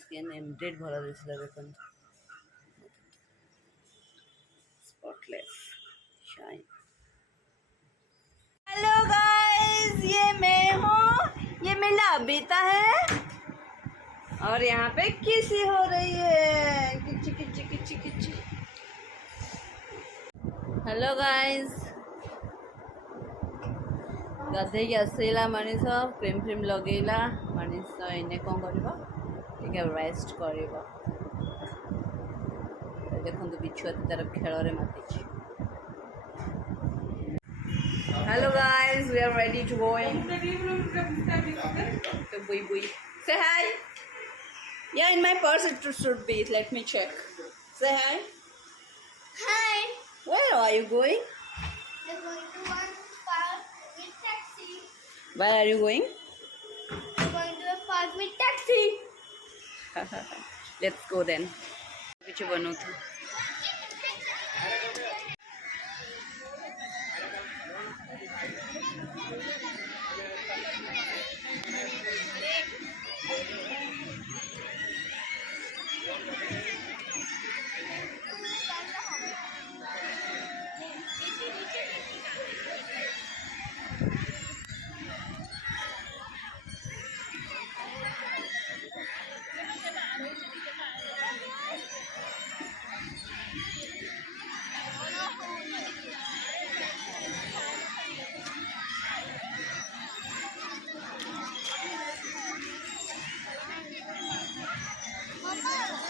Skin ended भरा दिसला देखंत spotless shine. Hello guys, ये मैं हूँ, ये मेरा बेटा है और यहाँ पे किसी हो रही है किची किची किची किची। हेलो गाइस, गाधेई आसला मनीष क्रीम फ्रीम लगेला मनीष इने कौन कर ଟିକେ रेस्ट कर देखो बिछुआती तार खेल मातिची। Hello guys, we are ready to going to Bui Bui. Say hi. Yeah, in my purse it should be. Let me check. Say hi. Hi. Where are you going? We're going to one park with taxi. Where are you going? We're going to a park with taxi. Let's go then. कुछ बनो था।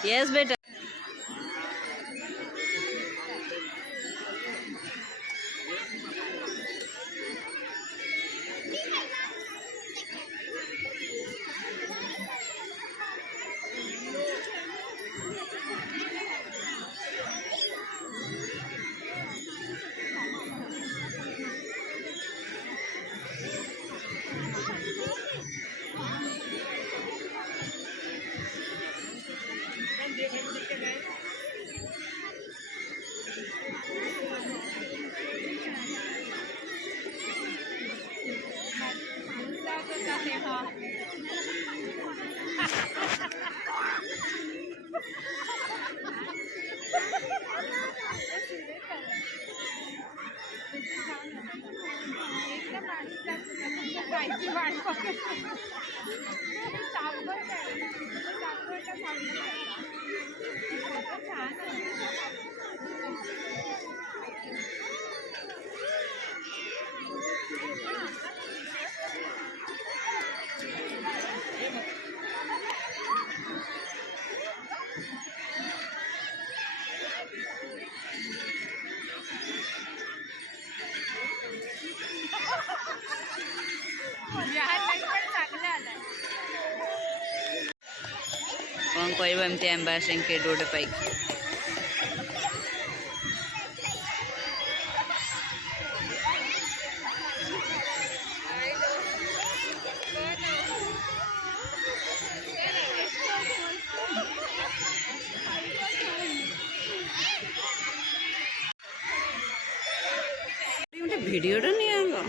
Yes, बेटा। कौन कहते एम्बासिंग के road पाई video नहीं आएगा।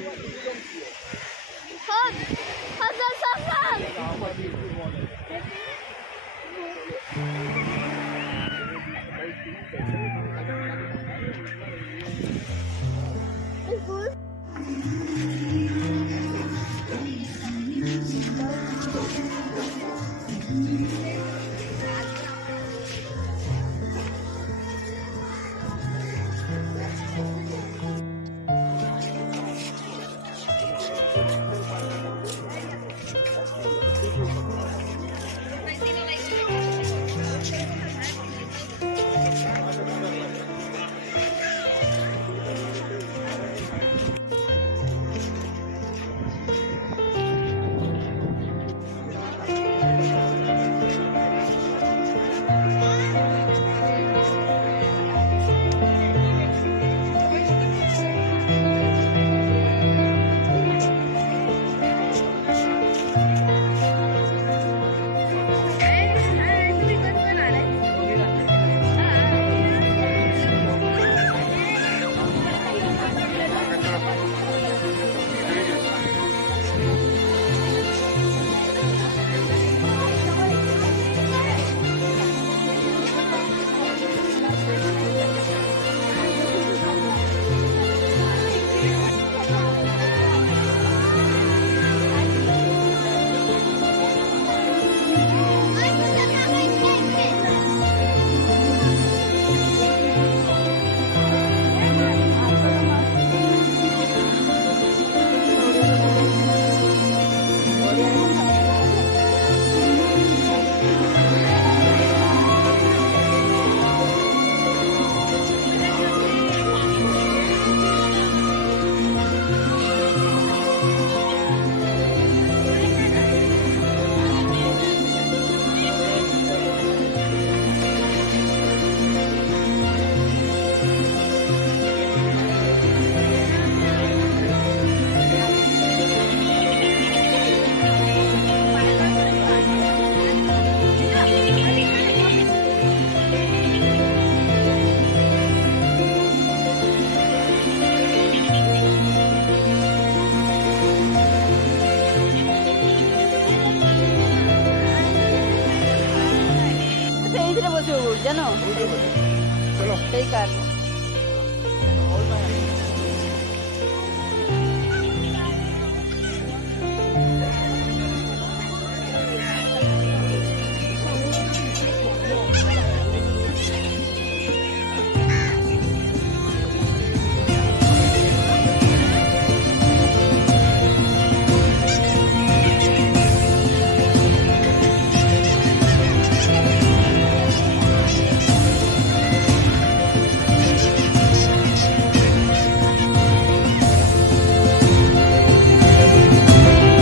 বসে উঠ জানো চলো সেই কার